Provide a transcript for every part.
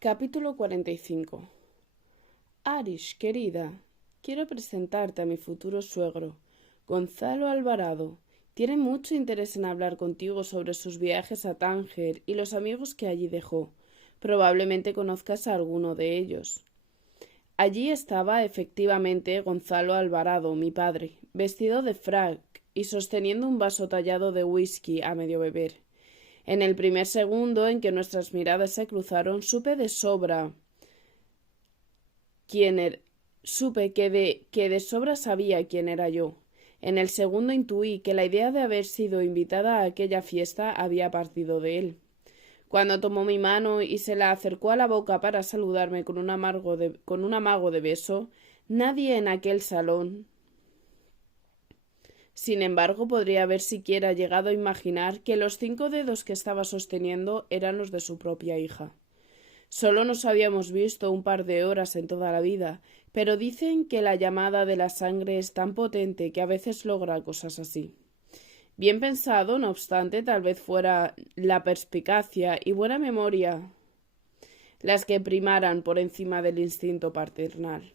Capítulo 45. Arish, querida, quiero presentarte a mi futuro suegro, Gonzalo Alvarado. Tiene mucho interés en hablar contigo sobre sus viajes a Tánger y los amigos que allí dejó. Probablemente conozcas a alguno de ellos. Allí estaba efectivamente Gonzalo Alvarado, mi padre, vestido de frac y sosteniendo un vaso tallado de whisky a medio beber. En el primer segundo en que nuestras miradas se cruzaron, supe de sobra que de sobra sabía quién era yo. En el segundo intuí que la idea de haber sido invitada a aquella fiesta había partido de él. Cuando tomó mi mano y se la acercó a la boca para saludarme con un amago de beso, nadie en aquel salón, sin embargo, podría haber siquiera llegado a imaginar que los 5 dedos que estaba sosteniendo eran los de su propia hija. Solo nos habíamos visto un par de horas en toda la vida, pero dicen que la llamada de la sangre es tan potente que a veces logra cosas así. Bien pensado, no obstante, tal vez fuera la perspicacia y buena memoria las que primaran por encima del instinto paternal.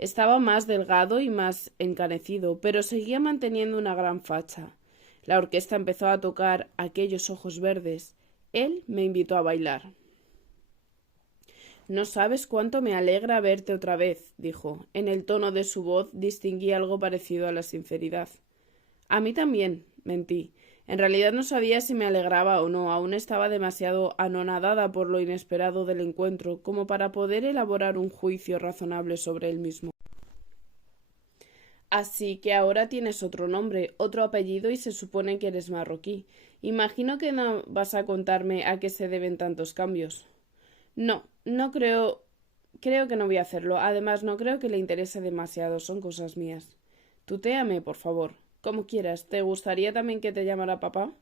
Estaba más delgado y más encanecido, pero seguía manteniendo una gran facha. La orquesta empezó a tocar aquellos ojos verdes. Él me invitó a bailar. No sabes cuánto me alegra verte otra vez, dijo. En el tono de su voz distinguí algo parecido a la sinceridad. A mí también, mentí. En realidad no sabía si me alegraba o no, aún estaba demasiado anonadada por lo inesperado del encuentro como para poder elaborar un juicio razonable sobre él mismo. Así que ahora tienes otro nombre, otro apellido y se supone que eres marroquí. Imagino que no vas a contarme a qué se deben tantos cambios. No creo. Creo que no voy a hacerlo. Además, no creo que le interese demasiado. Son cosas mías. Tutéame, por favor. Como quieras. ¿Te gustaría también que te llamara papá?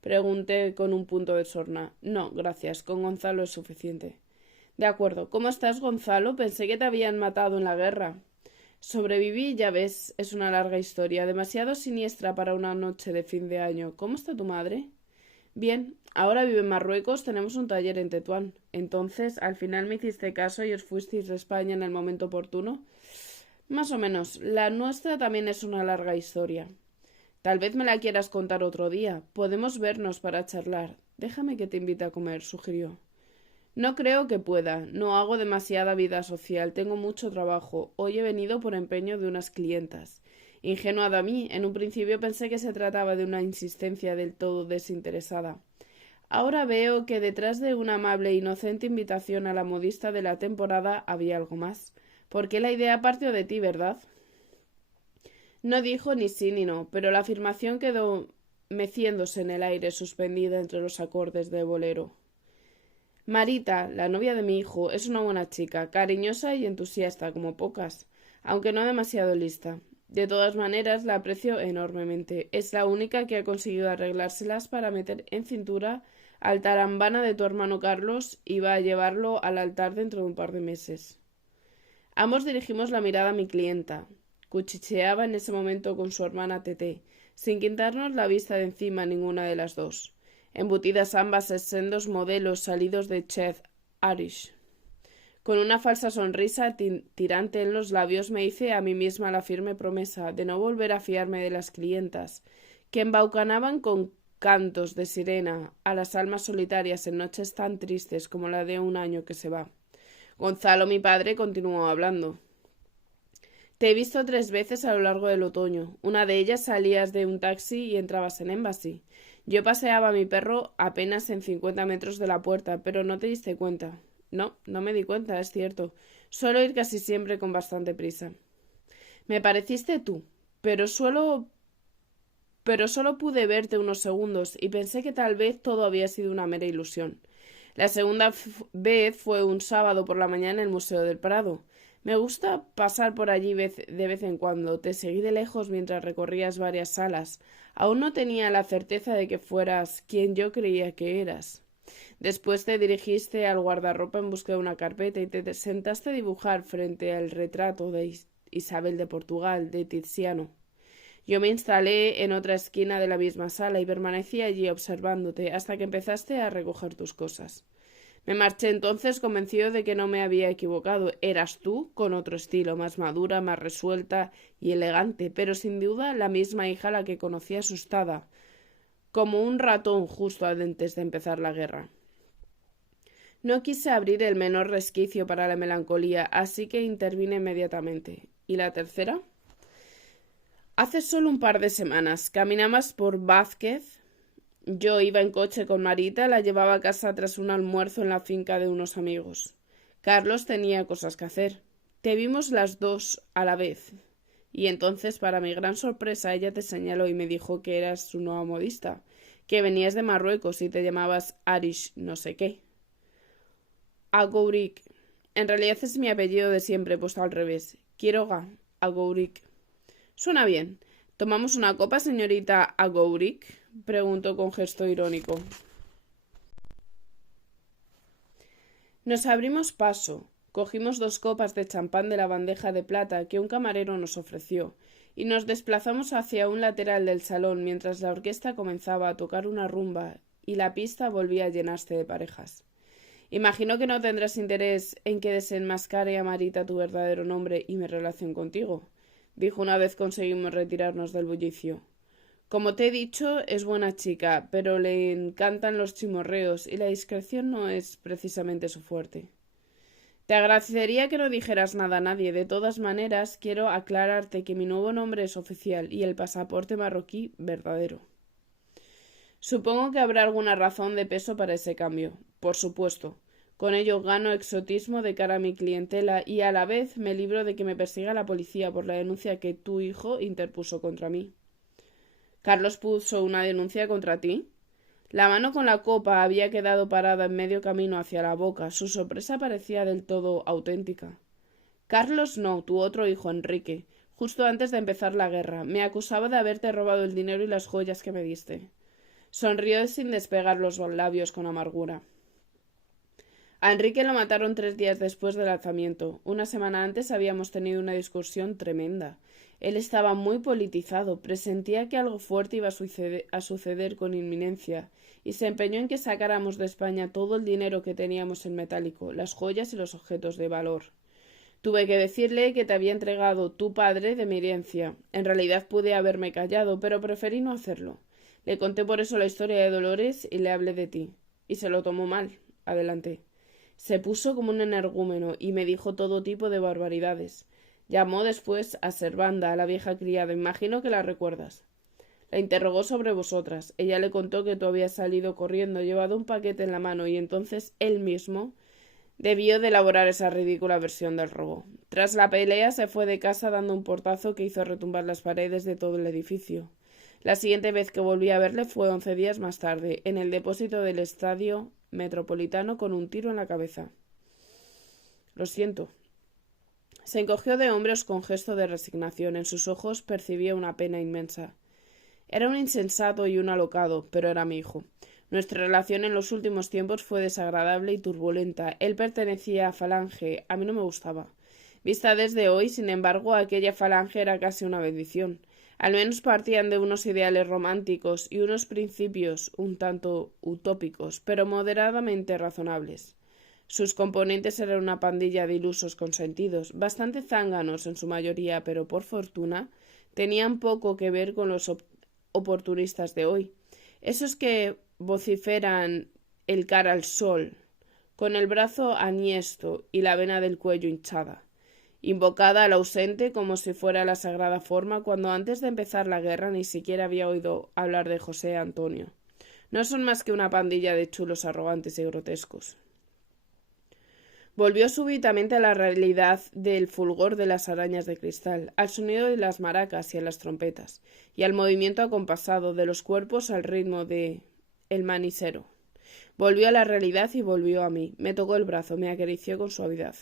Pregunté con un punto de sorna. No, gracias. Con Gonzalo es suficiente. De acuerdo. ¿Cómo estás, Gonzalo? Pensé que te habían matado en la guerra. Sobreviví, ya ves, es una larga historia, demasiado siniestra para una noche de fin de año. ¿Cómo está tu madre? Bien, ahora vive en Marruecos, tenemos un taller en Tetuán. Entonces, al final me hiciste caso y os fuisteis de España en el momento oportuno. Más o menos, la nuestra también es una larga historia. Tal vez me la quieras contar otro día. Podemos vernos para charlar. Déjame que te invite a comer, sugirió. No creo que pueda. No hago demasiada vida social. Tengo mucho trabajo. Hoy he venido por empeño de unas clientas. Ingenua de mí, en un principio pensé que se trataba de una insistencia del todo desinteresada. Ahora veo que detrás de una amable e inocente invitación a la modista de la temporada había algo más. Porque la idea partió de ti, ¿verdad? No dijo ni sí ni no, pero la afirmación quedó meciéndose en el aire, suspendida entre los acordes de bolero. Marita, la novia de mi hijo, es una buena chica, cariñosa y entusiasta como pocas, aunque no demasiado lista. De todas maneras, la aprecio enormemente. Es la única que ha conseguido arreglárselas para meter en cintura al tarambana de tu hermano Carlos y va a llevarlo al altar dentro de un par de meses. Ambos dirigimos la mirada a mi clienta. Cuchicheaba en ese momento con su hermana Tete, sin quitarnos la vista de encima ninguna de las dos, embutidas ambas en sendos modelos salidos de Chez Arish. Con una falsa sonrisa tirante en los labios me hice a mí misma la firme promesa de no volver a fiarme de las clientas, que embaucanaban con cantos de sirena a las almas solitarias en noches tan tristes como la de un año que se va. Gonzalo, mi padre, continuó hablando. Te he visto 3 veces a lo largo del otoño. Una de ellas salías de un taxi y entrabas en Embassy. Yo paseaba a mi perro apenas en 50 metros de la puerta, pero no te diste cuenta. No me di cuenta, es cierto. Suelo ir casi siempre con bastante prisa. Me pareciste tú, pero solo pude verte unos segundos y pensé que tal vez todo había sido una mera ilusión. La segunda vez fue un sábado por la mañana en el Museo del Prado. Me gusta pasar por allí de vez en cuando. Te seguí de lejos mientras recorrías varias salas. Aún no tenía la certeza de que fueras quien yo creía que eras. Después te dirigiste al guardarropa en busca de una carpeta y te sentaste a dibujar frente al retrato de Isabel de Portugal, de Tiziano. Yo me instalé en otra esquina de la misma sala y permanecí allí observándote hasta que empezaste a recoger tus cosas. Me marché entonces convencido de que no me había equivocado. Eras tú, con otro estilo, más madura, más resuelta y elegante, pero sin duda la misma hija a la que conocí asustada, como un ratón justo antes de empezar la guerra. No quise abrir el menor resquicio para la melancolía, así que intervine inmediatamente. ¿Y la tercera? Hace solo un par de semanas caminamos por Vázquez. Yo iba en coche con Marita, la llevaba a casa tras un almuerzo en la finca de unos amigos. Carlos tenía cosas que hacer. Te vimos las dos a la vez. Y entonces, para mi gran sorpresa, ella te señaló y me dijo que eras su nueva modista, que venías de Marruecos y te llamabas Arish no sé qué. Agourik. En realidad es mi apellido de siempre, puesto al revés. Quiroga. Agourik. Suena bien. ¿Tomamos una copa, señorita Agourik? Preguntó con gesto irónico. Nos abrimos paso. Cogimos 2 copas de champán de la bandeja de plata que un camarero nos ofreció, y nos desplazamos hacia un lateral del salón mientras la orquesta comenzaba a tocar una rumba y la pista volvía a llenarse de parejas. Imagino que no tendrás interés en que desenmascare a Marita tu verdadero nombre y mi relación contigo, dijo una vez conseguimos retirarnos del bullicio. Como te he dicho, es buena chica, pero le encantan los chimorreos y la discreción no es precisamente su fuerte. Te agradecería que no dijeras nada a nadie. De todas maneras, quiero aclararte que mi nuevo nombre es oficial y el pasaporte marroquí verdadero. Supongo que habrá alguna razón de peso para ese cambio. Por supuesto. Con ello gano exotismo de cara a mi clientela y a la vez me libro de que me persiga la policía por la denuncia que tu hijo interpuso contra mí. ¿Carlos puso una denuncia contra ti? La mano con la copa había quedado parada en medio camino hacia la boca. Su sorpresa parecía del todo auténtica. Carlos no, tu otro hijo, Enrique. Justo antes de empezar la guerra. Me acusaba de haberte robado el dinero y las joyas que me diste. Sonrió sin despegar los labios con amargura. A Enrique lo mataron 3 días después del alzamiento. Una semana antes habíamos tenido una discusión tremenda. Él estaba muy politizado, presentía que algo fuerte iba a suceder con inminencia, y se empeñó en que sacáramos de España todo el dinero que teníamos en metálico, las joyas y los objetos de valor. Tuve que decirle que te había entregado tu padre de mi herencia. En realidad pude haberme callado, pero preferí no hacerlo. Le conté por eso la historia de Dolores y le hablé de ti. Y se lo tomó mal. Adelante. Se puso como un energúmeno y me dijo todo tipo de barbaridades. Llamó después a Servanda, a la vieja criada. Imagino que la recuerdas. La interrogó sobre vosotras. Ella le contó que tú habías salido corriendo, llevado un paquete en la mano, y entonces él mismo debió de elaborar esa ridícula versión del robo. Tras la pelea se fue de casa dando un portazo que hizo retumbar las paredes de todo el edificio. La siguiente vez que volví a verle fue 11 días más tarde, en el depósito del Estadio Metropolitano con un tiro en la cabeza. Lo siento. Se encogió de hombros con gesto de resignación. En sus ojos percibía una pena inmensa. Era un insensato y un alocado, pero era mi hijo. Nuestra relación en los últimos tiempos fue desagradable y turbulenta. Él pertenecía a Falange. A mí no me gustaba. Vista desde hoy, sin embargo, aquella Falange era casi una bendición. Al menos partían de unos ideales románticos y unos principios un tanto utópicos, pero moderadamente razonables. Sus componentes eran una pandilla de ilusos consentidos, bastante zánganos en su mayoría, pero por fortuna tenían poco que ver con los oportunistas de hoy. Esos que vociferan el cara al sol, con el brazo aniesto y la vena del cuello hinchada, invocada al ausente como si fuera la sagrada forma, cuando antes de empezar la guerra ni siquiera había oído hablar de José Antonio. No son más que una pandilla de chulos arrogantes y grotescos. Volvió súbitamente a la realidad del fulgor de las arañas de cristal, al sonido de las maracas y a las trompetas, y al movimiento acompasado de los cuerpos al ritmo de el manisero. Volvió a la realidad y volvió a mí. Me tocó el brazo, me acarició con suavidad.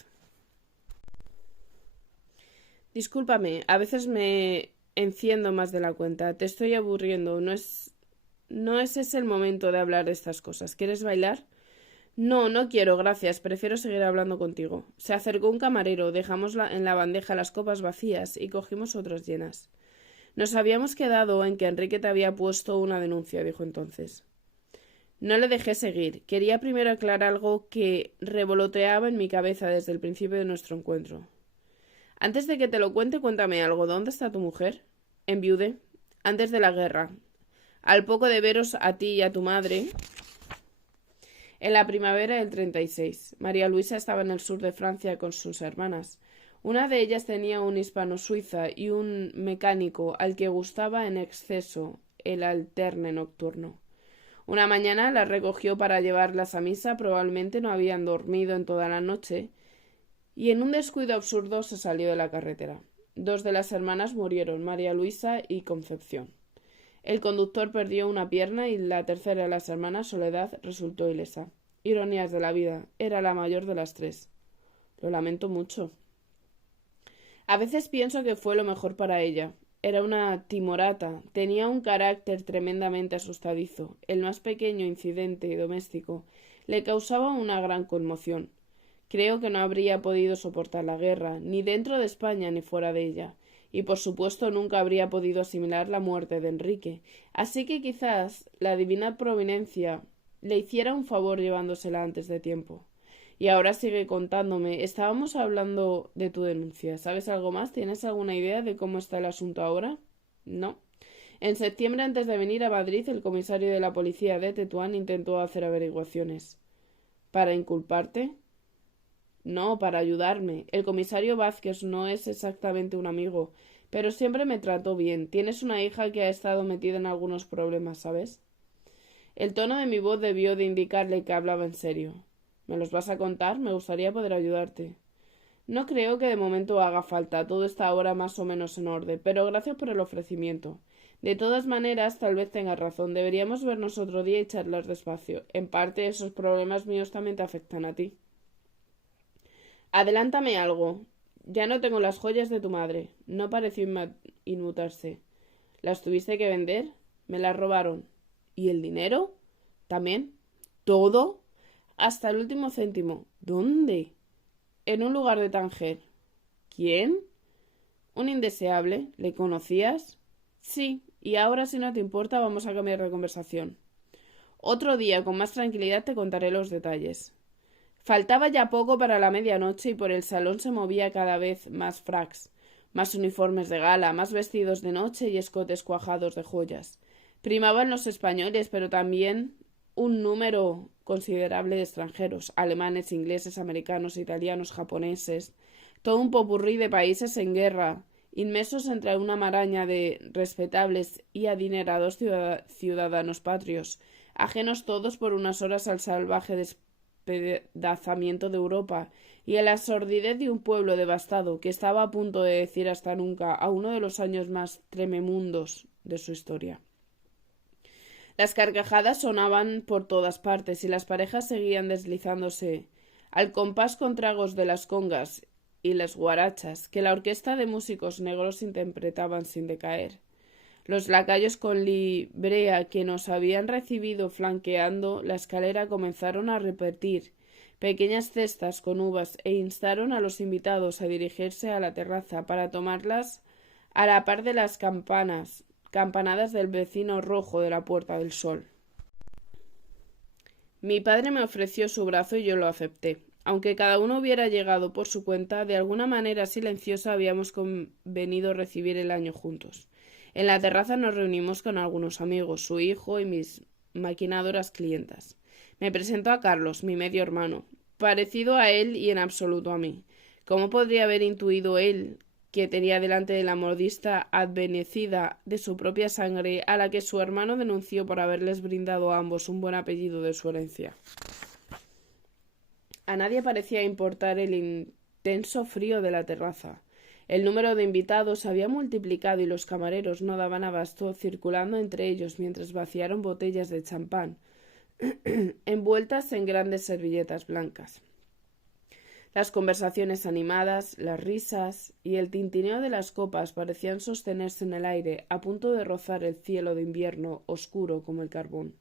Discúlpame, a veces me enciendo más de la cuenta. Te estoy aburriendo. No es ese el momento de hablar de estas cosas. ¿Quieres bailar? No, no quiero, gracias. Prefiero seguir hablando contigo. Se acercó un camarero, dejamos en la bandeja las copas vacías y cogimos otras llenas. Nos habíamos quedado en que Enrique te había puesto una denuncia, dijo entonces. No le dejé seguir. Quería primero aclarar algo que revoloteaba en mi cabeza desde el principio de nuestro encuentro. Antes de que te lo cuente, cuéntame algo. ¿Dónde está tu mujer? Enviudé. Antes de la guerra. Al poco de veros a ti y a tu madre, en la primavera del 36. María Luisa estaba en el sur de Francia con sus hermanas. Una de ellas tenía un hispano-suiza y un mecánico al que gustaba en exceso el alterne nocturno. Una mañana las recogió para llevarlas a misa, probablemente no habían dormido en toda la noche, y en un descuido absurdo se salió de la carretera. Dos de las hermanas murieron, María Luisa y Concepción. El conductor perdió una pierna y la tercera de las hermanas, Soledad, resultó ilesa. Ironías de la vida, era la mayor de las tres. Lo lamento mucho. A veces pienso que fue lo mejor para ella. Era una timorata, tenía un carácter tremendamente asustadizo. El más pequeño incidente doméstico le causaba una gran conmoción. Creo que no habría podido soportar la guerra, ni dentro de España ni fuera de ella, y por supuesto nunca habría podido asimilar la muerte de Enrique, así que quizás la divina providencia le hiciera un favor llevándosela antes de tiempo. Y ahora sigue contándome. Estábamos hablando de tu denuncia. ¿Sabes algo más? ¿Tienes alguna idea de cómo está el asunto ahora? No. En septiembre, antes de venir a Madrid, el comisario de la policía de Tetuán intentó hacer averiguaciones. ¿Para inculparte? No, para ayudarme. El comisario Vázquez no es exactamente un amigo, pero siempre me trató bien. Tienes una hija que ha estado metida en algunos problemas, ¿sabes? El tono de mi voz debió de indicarle que hablaba en serio. ¿Me los vas a contar? Me gustaría poder ayudarte. No creo que de momento haga falta. Todo está ahora más o menos en orden, pero gracias por el ofrecimiento. De todas maneras, tal vez tengas razón. Deberíamos vernos otro día y charlar despacio. En parte, esos problemas míos también te afectan a ti. Adelántame algo. Ya no tengo las joyas de tu madre. No pareció inmutarse. ¿Las tuviste que vender? Me las robaron. ¿Y el dinero? ¿También? ¿Todo? Hasta el último céntimo. ¿Dónde? En un lugar de Tánger. ¿Quién? Un indeseable. ¿Le conocías? Sí, y ahora si no te importa vamos a cambiar de conversación. Otro día, con más tranquilidad, te contaré los detalles. Faltaba ya poco para la medianoche y por el salón se movía cada vez más fracs, más uniformes de gala, más vestidos de noche y escotes cuajados de joyas. Primaban los españoles, pero también un número considerable de extranjeros, alemanes, ingleses, americanos, italianos, japoneses, todo un popurrí de países en guerra, inmersos entre una maraña de respetables y adinerados ciudadanos patrios, ajenos todos por unas horas al salvaje despedazamiento de Europa y a la sordidez de un pueblo devastado que estaba a punto de decir hasta nunca a uno de los años más trememundos de su historia. Las carcajadas sonaban por todas partes y las parejas seguían deslizándose al compás con tragos de las congas y las guarachas que la orquesta de músicos negros interpretaban sin decaer. Los lacayos con librea que nos habían recibido flanqueando la escalera comenzaron a repetir pequeñas cestas con uvas e instaron a los invitados a dirigirse a la terraza para tomarlas a la par de las campanadas del vecino rojo de la Puerta del Sol. Mi padre me ofreció su brazo y yo lo acepté. Aunque cada uno hubiera llegado por su cuenta, de alguna manera silenciosa habíamos convenido recibir el año juntos. En la terraza nos reunimos con algunos amigos, su hijo y mis maquinadoras clientas. Me presentó a Carlos, mi medio hermano, parecido a él y en absoluto a mí. ¿Cómo podría haber intuido él que tenía delante de la modista advenecida de su propia sangre, a la que su hermano denunció por haberles brindado a ambos un buen apellido de su herencia? A nadie parecía importar el intenso frío de la terraza. El número de invitados había multiplicado y los camareros no daban abasto circulando entre ellos mientras vaciaron botellas de champán envueltas en grandes servilletas blancas. Las conversaciones animadas, las risas y el tintineo de las copas parecían sostenerse en el aire, a punto de rozar el cielo de invierno oscuro como el carbón.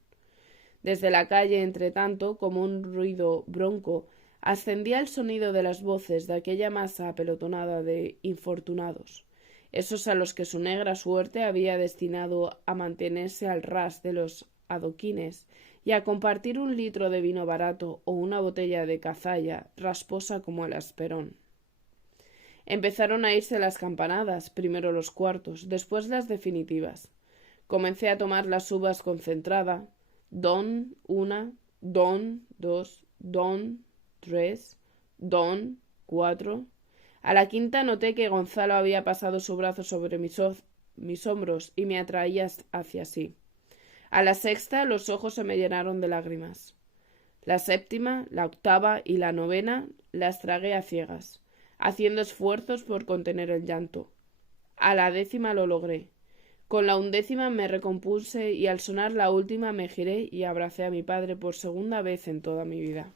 Desde la calle, entre tanto, como un ruido bronco, ascendía el sonido de las voces de aquella masa apelotonada de infortunados, esos a los que su negra suerte había destinado a mantenerse al ras de los adoquines y a compartir un litro de vino barato o una botella de cazalla rasposa como el asperón. Empezaron a irse las campanadas, primero los cuartos, después las definitivas. Comencé a tomar las uvas concentrada, don, una, don, dos, don, tres, don, cuatro. A la quinta noté que Gonzalo había pasado su brazo sobre mis hombros y me atraía hacia sí. A la sexta los ojos se me llenaron de lágrimas. La séptima, la octava y la novena las tragué a ciegas, haciendo esfuerzos por contener el llanto. A la décima lo logré. Con la undécima me recompuse y al sonar la última me giré y abracé a mi padre por segunda vez en toda mi vida.